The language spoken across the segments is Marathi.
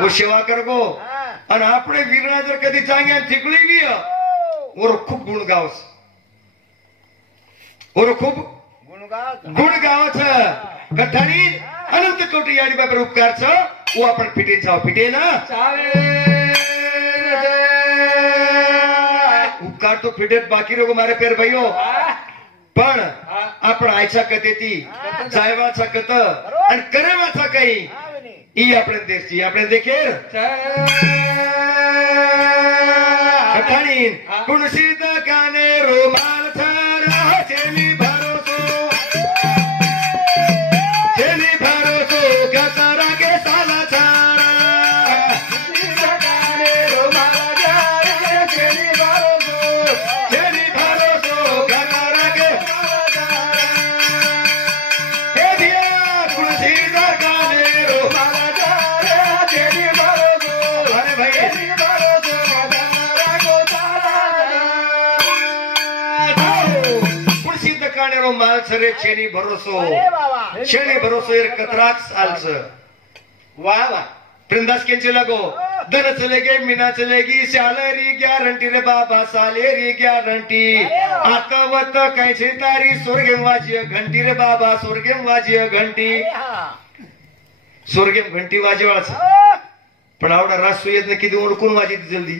वो सेवा करगो અને આપણે વીરના જર કદી ચાંગ્યા ઠીકડી ગયો ઓરો ખૂબ ગુણ ગાવ છે ઓરો ખૂબ ગુણ ગાવ છે કથાની અનંત કોટી યાડી બાપર ઉપકાર છે वो अपन पीटे जाओ पीटे ना उपकार तो पीटे बाकी रोग मारे पैर भाइयों पण आपण आयचा कतेती जायवाचा कत आणि करेवाचा काही ई आपण देशची आपण देखे कथानी कुणसिद काने रोमाल थारा चेली भरोसो कतरा के साला माल सरे छेनी भरोसो छेनी भरोसो कतराक सालच वाह वाह प्रिंदास केंचे लगो धन चलेगे मीना चलेगी सैलरी गॅरंटी रे बाबा सैलरी गॅरंटी आतावत कैसे तारी स्वर्गेम वाजिय घंटी रे बाबा स्वर्गेम वाजिय घंटी स्वर्गेम घंटी वाजवाच पण आवडा रास सुयत ने किती ओळखून वाजित जल्दी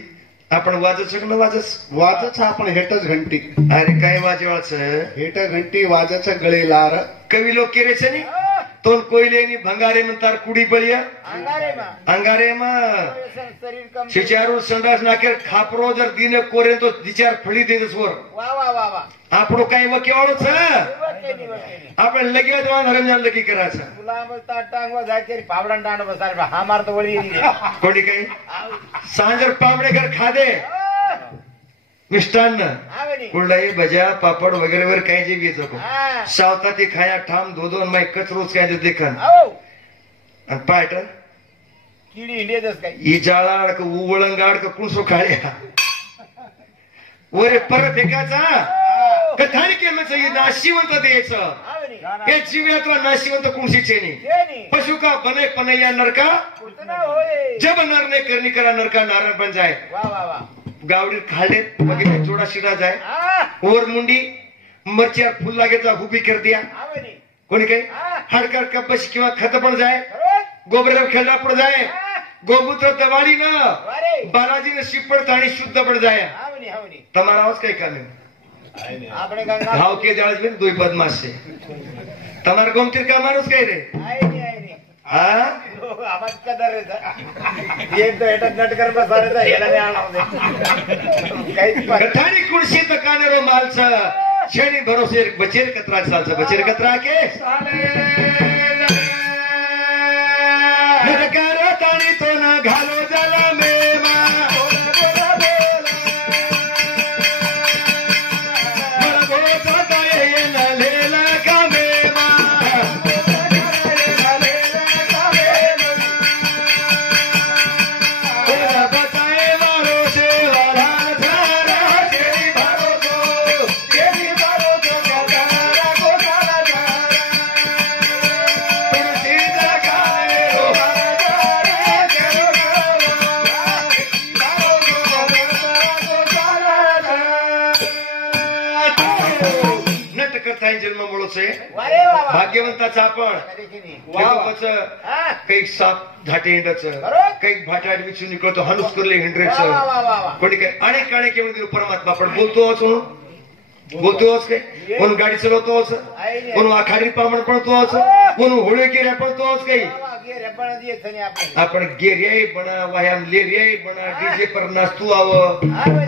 आपण वाजत शकन वाजच आपण हेटच घंटी अरे काय वाजवाच हेट घंटी वाजाचा गळे लार कवी लोक केरे छे नी तोन कोयलेनी भंगारे नंतर कुडी बळिया अंगारे मा शरीर कम चिचारू संडास नाकेर खापरो जर दिने कोरे तो विचार फळी देस वर वाह वाह वाह वाह આપણો કઈ વકેવાળો છે આપણે લગી જવા હરમજાન લગી કરા છે ગુલામ તા ટાંગવા જાકે પાવડા ટાંડો બસાર હા માર તો વળી કોડી કઈ સાંજર પાવડે ઘર ખાદે मिष्टान्न कुरडाई भजा पापड वगैरे वगैरे काही जे घेत नको सावता ती खाया ठाम धोधो मै कचरोच काय ते देखन आणि पायट किडी इंडियाच काय ई जाळाड क उवळंगाड क कुणसो खाळ्या ओरे पर फेकाचा कथानी केलं चाहिए नाशिवंत द्यायचं हे जीव्यातला नाशिवंत कुणसीचे नाही पशु का बने पनैया नरका जब नर ने करनी करा नरका नारायण बन जाए वाह वाह वाह गावडी खाले बघितले जोडा शिरा जाए ओवर मुंडी मरचियार फुल लागेचा हुबी कर दिया कोणी काही हाडकर कपश किंवा खत पण जाए गोबर खेळला पड जाए गोमूत्र दवाडी न बालाजी ने शिपड़ ताणी शुद्ध पड़ जाए તમારા આવાજ કઈ કામે આપણે ઘાવ કે જાળજ બેન દોઈ બદમાશ છે તમાર ગોમતીર કા મારુસ કઈ રે આઈ ની હા આવાજ કદર રે એક તો એટ નટકર માં સારે તો હેલાને આણો દે કઈ કઠાણી કુણસી તો કાનેરો માલ છે છેડી ભરોસે બચેર કતરા સાલ છે બચેર કતરા કે સાલે નટકર તાણી તો ના ઘાલો જલા મે भाग्यवंताचा आपण काही साप झाटे हिंडच काही भाटाड विचून निकळतो हनुस करले हिंड्रेच कोणी काही अनेक अनेक येऊन दिलो परमात्मा पण बोलतोच बोलतोच काय कोण गाडी चलवतोच कोण आखाडी पामण पडतोच कोण होळे गेऱ्या पडतोच काही आपण गेरियाई बना व्यायाम लेरियाई बना डीजे पर नाचतो आव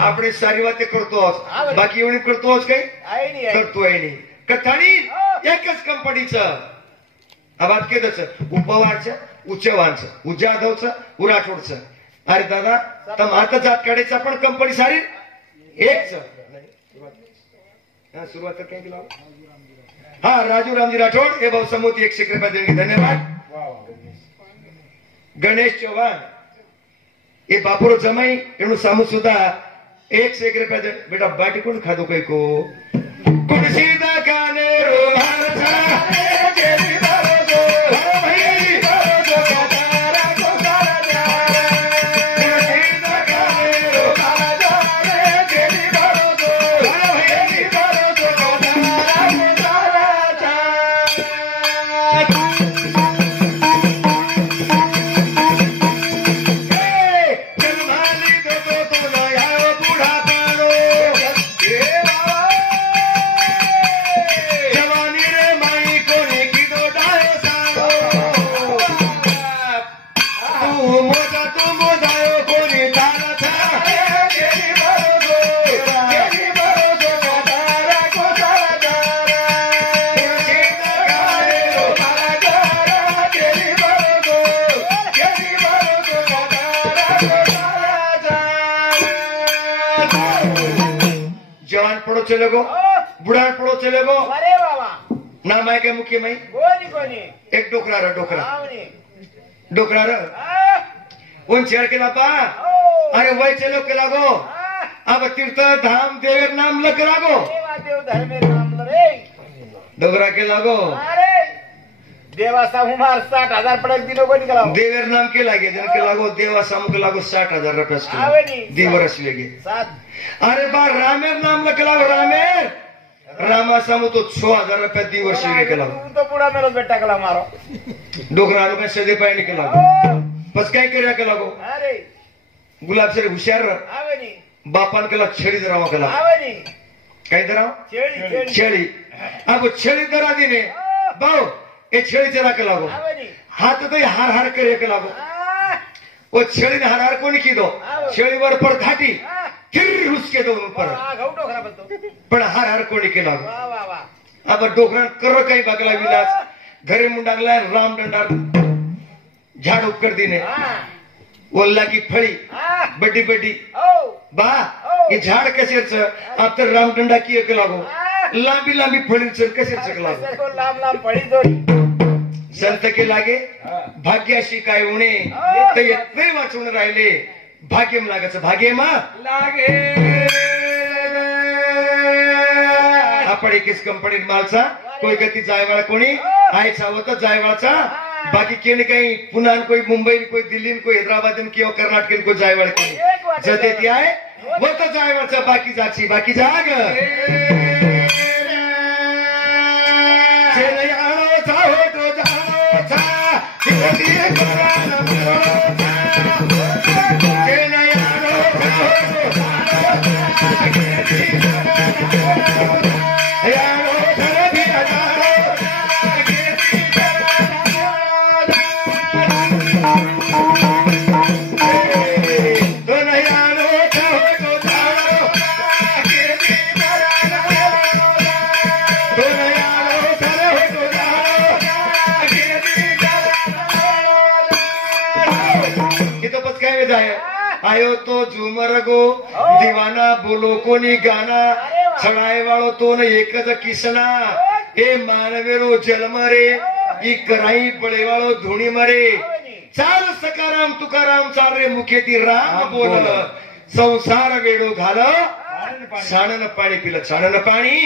आपण सारी वाते करतोच बाकी एवढी करतोच काही करतोय नाही कथाणी एकच कंपनीचं आवाज केदच उपवारचं उच्चवांचं उजाधवचं उराठोडचं अरे दादा तम आता जात काढायचा पण कंपनी सारी एकच सुरुवात काय केला हा राजू रामजी राठोड हे भाऊ समोती 100 रुपये देणगी धन्यवाद गणेश चौहान એ બાપુરો જમાઈ એનું સામુ સુધા 101 રૂપિયા બેટા બાટી કોણ ખાધો કઈ કો કોણ સીધા કાને રોમાર થા કેરી બારો જો ભાઈ બારો જો કાતારા કો સારા જા बाबू मोजा तू मोजायो कोणी ताला था जवान पड़ो चलेगो बुढ़ान पड़ो चलेगो अरे बाबा नाम है क्या मुख्य मई कोणी एक डोकरा रे डोकरा रे उन छेड़ के लापा अरे वही चलो के लागो अब तीर्थ धाम देवर नाम लग लागो देव धर्मेर नाम रे डोकरा के लागो अरे देवासा हुमार 60,000 पड़क दिनो को निकला देवर नाम के लागे जन के लागो देवासा मुख लागो 60,000 रुपये दी वर्ष लेगे अरे बा रामेर नाम लग लागो रामेर रामासा मु तो 6,000 रुपये दी वर्ष लेके लागो तो पूरा मेरा बेटा कला मारो डोकरा नु में सदे पाए निकल लागो बस काय करे के लागो अरे गुलाब से हुशियार आवनी बापान के ला छेड़ी दराव के ला आवनी काय दराव छेड़ी छेड़ी अब छेड़ी दरा दिने बाऊ ए छेड़ी चला के लागो हाथ तो हार हार करे के लागो वो छेड़ी ने हार हार कोनी की दो छेड़ी वर पर घाटी फिर उसके दो ऊपर पण हार हार कोनी के लागो अब डोकरा कर काही बगला विलास घरे मुंडागला राम दंडार झाड़ उपकर दिने वल्ला की फड़ी बड़ी बड़ी बा ये झाड़ कसेच अब तर राम दंडा किए के लागो लांबी लांबी फड़ी चल कसेच के लागो लांब फड़ी जोडी संत के लागे भाग्याशी काय उणे ते येते वाचून राहिले भाग्यम लागायचं भाग्यमा लागे आपण एकीच कंपनीत मालचा कोई गती जायवाळा कोणी आयचा होता जायवाळचा बाकी केने काही पुन्हा कोई मुंबई कोई दिल्ली कोई हैदराबाद किंवा कर्नाटक कोई जायवाळ कोणी जते ती आहे होता जायवाळचा बाकी जाची बाकी जाग चेनई आणो चा हो तो जानो चा किती करान मिळो चेनई आणो चा हो तो जानो किती करान यारो घर भी हजारो किती करान तो नहीं आणो चा हो तो जानो किती करान तो नहीं आणो चा हो तो जानो किती करान इथं बस काय जाय आयो तो झुमर गो दीवाना बोलो कोणी गाना छड़ाए वालो तो न एक किसना ए मानवेरो जन्म रे ई कराई पड़े वालो धुणी मरे चाल सकाराम तुकाराम चाल रे मुखेती राम बोल संसार वेडो घाल छाणन पाणी पिलं छाणन पाणी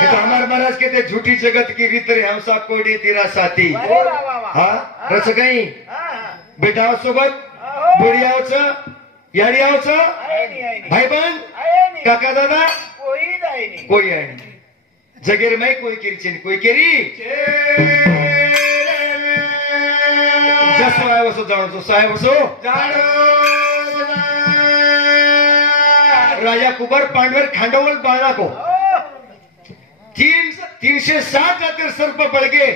तो हमारे महाराज कहते झूठी जगत की रीत रे हमसा कोडी तेरा साथी हाँ रच गई बेटा सोबत बुढ़ियाच याडियाच भाई बहन काका दादा कोई आहे जगेर माई कोई केरी कोई केरी जसो आहे वसो जाणो जो साहेब वसो राजा कुबर पांडवर खांडवल बाळा को 360 जातिर सर्प बढ़ गए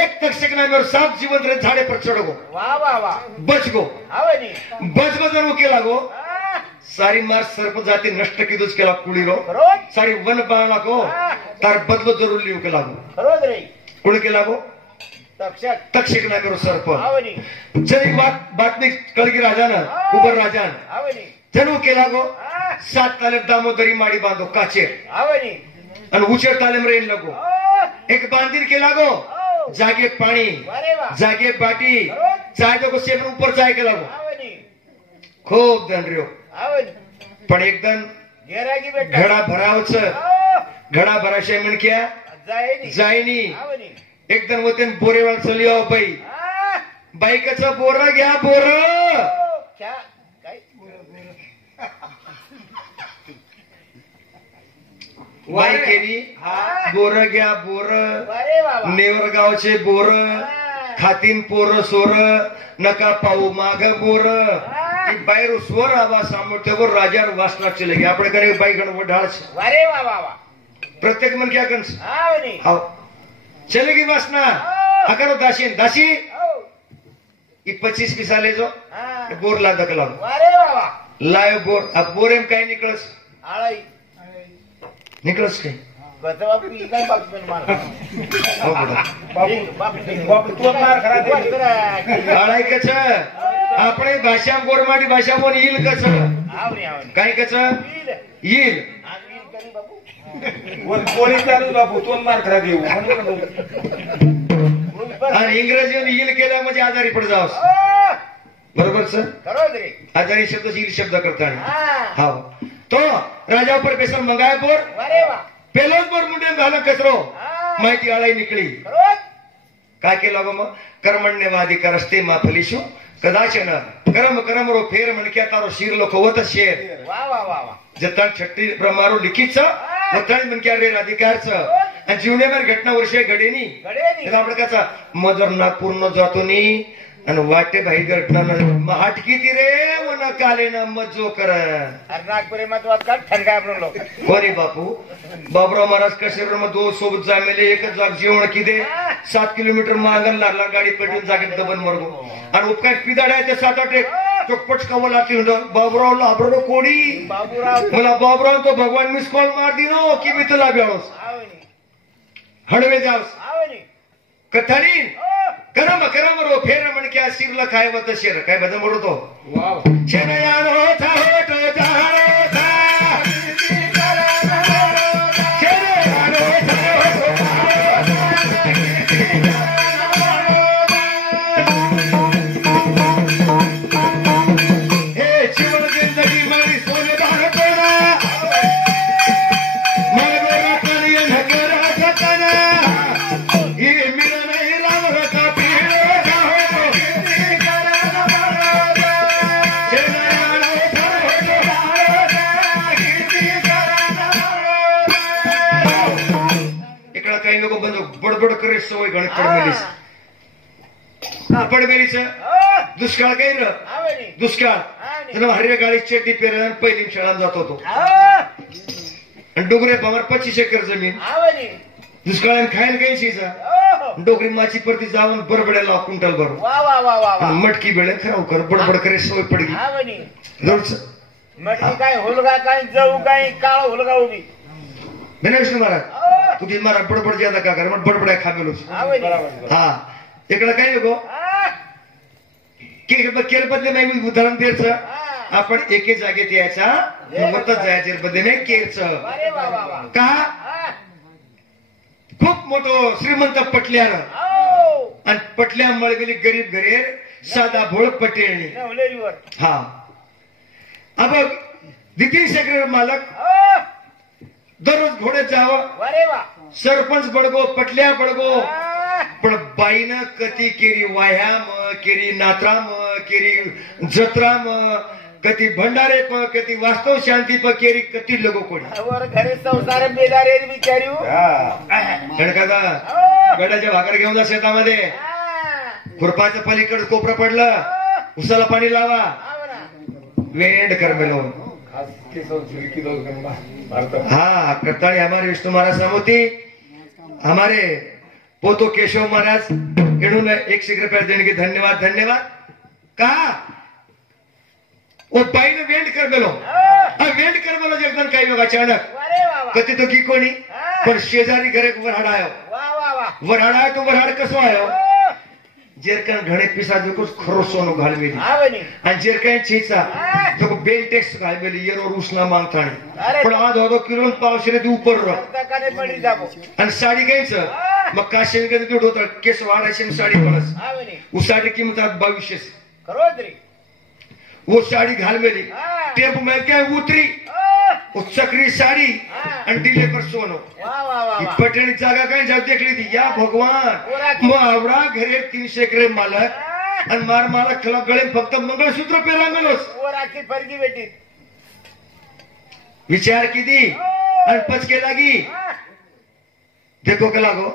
एक तक्षक नाम और 7 जीवन रहे झाड़े पर चढ़ गो बच गो बच गो जरूर के लागो सारी मार सर्प जाति नष्ट की दुष्ट के लाग कुड़ी रो सारी वन बाणा को तार बदलो जरूर लियो के लागो कुड़ के लागो तक्षक ना करो सर्प चली बातमी कळगी राजान कुबर राजान जरूर के लागो 7 ताले दामोदरी माड़ी बांधो काचे અને ऊंचे तालीम रेन लगो एक बांधीन के लागो जागे पानी जागे बाटी चाय को सेवन ऊपर चाय के लागो खूब दन रियो पण एक दन घड़ा भरावच घड़ा भराशे म्हण क्या जायनी एक दन होते बोरेवाल चलियो बाई बाईकचा बोर घ्या बोर बाई केली बोर घ्या बोर नेवरगावचे बोर खातीन पोर सोर नका पाऊ माग बोर बाहेर स्वर आवाज सामोर राजा वासना चले गए આપણે કરે બાઈ ગણ વઢાળ છે વારે વાહ વાહ વાહ प्रत्येक मन क्या कंस आओ चलेगी वासना हा करो दाशी दाशी हो. 25 पिसा ले जो हा. बोर ला दकला अरे बाबा लायो बोर अब बोर एम काय निकळस आळाई निकळस काय गत बापू ही काय बापू पण मार हो बडा बापू तू मार खरा आळाय कच આપણે ભાષા બોરમાડી ભાષા બોલ ઈલ કચ आवरी आवरी काय कच वील ઈલ आज वील करी बापू पोलीस चालू बापू तो मार खरा देऊ आणि इंग्रजीने ઈલ केला म्हणजे आजारी पड जावस बरोबर सर करो रे आजारी शब्द ઈલ शब्द करता हा હા તો રાજા ઉપર પેશન મંગાય બોર अरे वा પેલો જ બોર મુંડે ઘાલો કચરો हा માહિતી આળાઈ નીકળી करो काय केलं गो मग कर्मण्यवादी करस्ते मा फलिशो कदाचन करम करम रो फेर म्हणक्या तारो शीर लो खवत शेर वा वा वा वा जतन छट्टी ब्रह्मारो लिखित वतन म्हणक्या रे अधिकारच आणि जीवनेवर घटना वर्षे घडेनी गडेनी त्याला आपण कसा मदर नागपूर न जातो नी आणि वाटे भाई घटना हाटकी ती रे मन काले न मज्जो कर अरे नागपुरे महत्वात का ठणका आपण लोक कोणी बापू बाबराव महाराज कशेवर मग दो सोबत जामेले एकच जाग जेवण किदे 7 किलोमीटर मागल लागला गाडी पेटून जागेत दबन मरगो आणि उपकार पिदाड्याचे 7-8 एक चोकपट कवल आती बाबराव लाभरो कोणी बाबूराव मला बाबराव तो भगवान मिस कॉल मार दिनो की मी तुला बेळोस आवनी हडवे जावस आवनी कथानी करम करम रो फेर म्हणक्या शिरला खाय वत शेर काय भजन म्हणतो वाव शेनयानो था होतो जारो था शेनयानो था हे जीवन जिंदगी मारी सोने भारतना मरवेरा करिए नगरा सतना ये मिलन नहीं राम रता पीड़े का हो शेनयानो था होतो इकडं काही लोक बंद बडबड करे सवय गणित पडमेलीस पडमेलीच दुष्काळ काही र आवनी दुष्काळ त्यानं हरिया गाडी चेटी पेरण पहिली शाळा जात होतो आणि डोगरे पवार 25 एकर जमीन आवनी दुष्काळाने खायला काही शिजा डोगरी माची परती जाऊन बरबड्याला कुंटल भर वा वा वा वा वा मटकी बेळे खराव कर बडबड करे सवय पडगी आवनी जोडच म्हटली काय हुलगा काय जाऊ काय काळ हुलगा उभी विष्णू महाराज तुझी महाराज बडबड ज्यादा का कर मग बडबड्या खामेलो आवनी हा इकडं काय नको केर बदले नाही मी उदाहरण द्यायचं आपण एके जागेत यायचा होतच जायचे बदले केरच अरे वा वा वा का खूप मोठो श्रीमंत पटल्यानं आणि पटल्या मळगेली गरीब घरेर साधा भोळ पटेल नवलेलीवर हा अब नितीन शेखर मालक दररोज घोड्यात जावं अरे वा सरपंच बडगो पटल्या बडगो पण बाईनं कधी केरी वाह्याम केरी नात्राम केरी जत्राम कधी भंडारे प कधी वास्तव शांती प केरी कधी लगो कोणी वर घरी संसार बेदारे बिचारी गणकादा गडाच्या भाकर घेऊन जा शेतामध्ये खुरपाच्या पलीकडे कोपरं पडलं उसाला पाणी लावा वेंड कर मेलो हाँ करताड़ी हमारे विष्णु महाराज सामोती हमारे पोतो केशव महाराज इन्होंने 100 रुपया देने के धन्यवाद धन्यवाद कहा वो बाई ने वेंड कर मेलो वेंड कर मेलो जगदन काही लोग अचानक अरे वा वा कधी तो की कोणी पण शेजारी घरे वरहाड आयो वा वा वा वरहाड आयो तो वरहाड कसो आयो जेरकन घणे पिसा जो कुछ खरो सोनो घालवेली आवनी आणि जेरकन चीचा जो बेल टॅक्स घालवेली येरो रुसना मागताणी अरे. पण आज होतो किलोन पावशे ते ऊपर रो तकाने पडी जाबो आणि साडी घ्यायचं मग काशे कधी दूध होतं केस वाढायचे आणि साडी पडस आवनी उसाडी किंमत 2200 करो तरी वो साडी घालवेली टेप में क्या उतरी वो चक्री साडी आणि दिले पर सोनो वा वा वा ही वा पटेली जागा काय जाऊ देखली ती या भगवान मग आवडा घरे 300 एकरे मालक आणि मार मालक खला गळे फक्त मंगळसूत्र पेरा मेलोस वर आखी फरकी बेटी विचार किती आणि पचके लागी देखो के लागो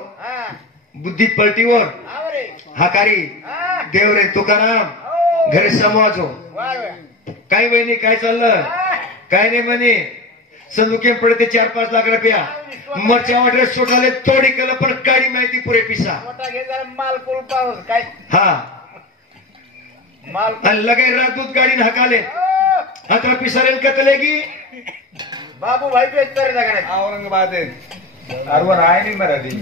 बुद्धी पलटीवर आवरे हाकारी देव रे तुकाराम घरे समाजो वा वा काय वहिनी काय चाललं काय नाही म्हणे संदू केम पडे ते 4-5 लाख रुपया मरच्या वाटले सोटाले तोडी केलं पण गाडी माहिती पुरे पिसा मोठा घे जरा माल कोल पाऊस काय हा माल आणि लगाई राजदूत गाडीने हकाले आता पिसारेल कतलेगी बाबू भाई पे तर जगण्यात औरंगाबाद आहे अरवर आहे नाही मराठी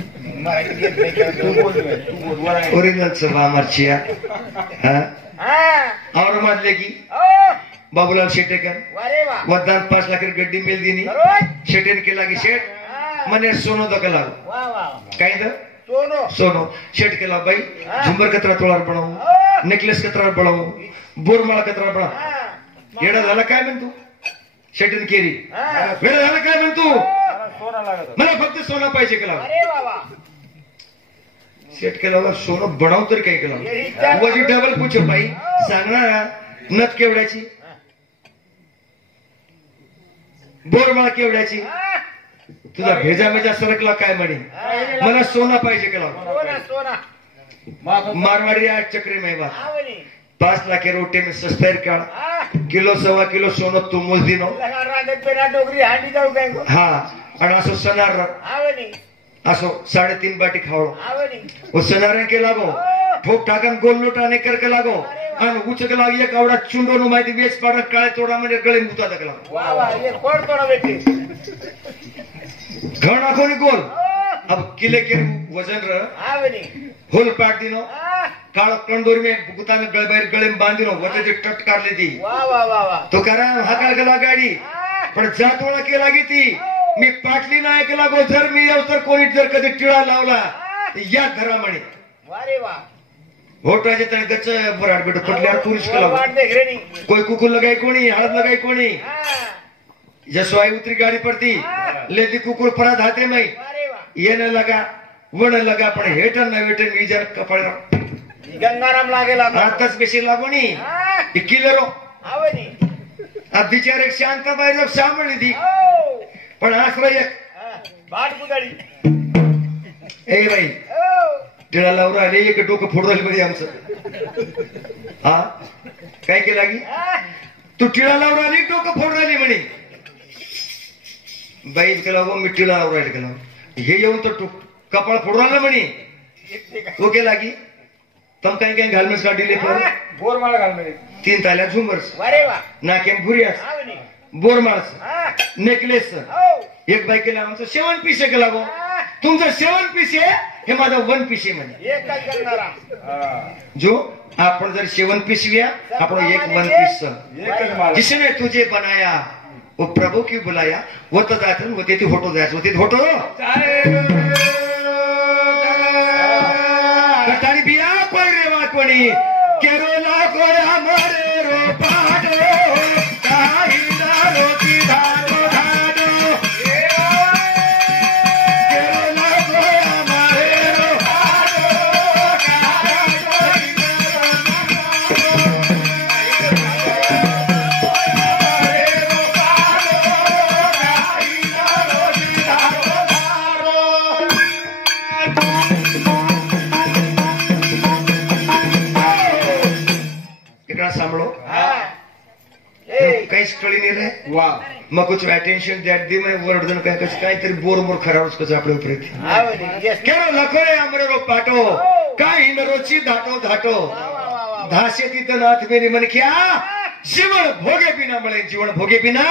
मराठी घेत नाही का? तू बोल वर आहे ओरिजिनल सभा मरचिया हा हा और मानले की ओ बाबूलाल शेटेकर वारे वा मतदान 5 लाख गड्डी मेल दिनी बरोबर शेटेन केला की शेट हा. मने सोनं दकला वा वा काय द सोनो सोनो शेट केला बाई झुंबर कतरा तोळार बनावू ओ नेकलेस कतरा बनावू बोरमाळा कतरा बना हा येडा झाला काय म्हणतो शेटेन केरी हा वेळ झाला काय म्हणतो मला सोना लागत होता. मला फक्त सोनं पाहिजे केला अरे वा वा सेट केला सोनं बनाव तरी काय केलं व्हेजिटेबल पूछ बाई सांगणार नथ केवड्याची बोरमाळा केवड्याची हा. तुझा भेजा मेजा सरकला काय म्हणे मला सोना पाहिजे केला सोना सोना मारवाड़ी आज चक्री में बात आवनी 5 लाख रोटे में सस्तर काढ हा किलो 1.25 किलो सोनं तू मोज दिनो लगा रांडे पेना डोगरी हांडी जाऊ काय हा आणि असं सणारा आवनी असो 3.5 बाटी खावळो आवनी वो सणारे के लागो ठोक टाकन गोल लोटाने करके लागो आणि उचक लागी एक आवडा चुंडो नु माहिती वेच पाड काळे तोडा म्हणजे गळे मुता दकला वा वा ये कोण तोडा बेटी घण आखोनी गोल अब किले के वजन र आवनी होल पाट दिनो हा. काळ कंडोरी में गुता में गळे बाहेर गळे बांधिनो वते जे टट कारली ती वा वा वा वा तो करा हाकाळ गेला गाडी हा. पण जातोळा केला गी ती मी पाटली नायक लागो जर मी येऊ तर कोणी जर कधी टिळा लावला या धरा म्हणे वारे वा होटाचे तर गच बराड बेट पटल्यावर पुरुष केला वाट देख रे नी कोई कुकुर लगाई कोणी हळद लगाई कोणी हा जसवाई उतरी गाड़ी पड़ती लेती कुकुर परात हाथे में वारे वा ये न लगा वो न लगा पण हेटन न वेटन वीजर कपड़ा गंगाराम लागेला आताच बेशी लागोनी हा किलरो आवनी अब बिचारे शांत बाई सांभळली ती ओ पण आश्रय एक हा. बाट बुदाडी ए बाई ओ टिळा लावरा आले एक डोकं फोडू राहिलं मध्ये आमचं हा काय केला की हा. तू टिळा लावरा आली डोकं फोडू राहिली म्हणे बाई केला गो मी टिळा लावरा राहिली केला हे येऊन तर कपाळ फोडू राहिलं म्हणे तो केला की तम काही काही घालमेस काढले पण बोरमाळा घाल म्हणजे 3 ताल्या झुंबर्स वारे वा नाकेम भुरियास आवनी बोरमाळस हा नेकलेस ओ एक बाई केला आमचं 7 पीस केला गो हा. तुमचं 7 पीस आहे हे माझं 1 पीस आहे म्हणे एकच गंगाराम जो आपण जर 7 पीस लिया आपण एक 1 पीस एकच माल जिसने तुझे बनाया वो प्रभु की बुलाया वो तो जायचं वो ते फोटो जायचं होते फोटो कटारी बिया कोई रेवा कोणी केरोला कोरा मोरे रो पाडो काही दारो की धारो धारो केरोला कोरा मोरे रो इकडा सांभळो हा ए काहीच कळी नाही रे वा मग कुछ अटेंशन द्याट दे मैं वर्डन काय कसं काहीतरी बोर मोर खरावच कसं आपल्या उपरे आवनी येस केरो लखो रे आमरे रो पाटो काही नरोची धाटो धाटो वा वा वा वा धासे तिथं नाथ मेरी मन क्या जीवन भोगे बिना मळे जीवन भोगे बिना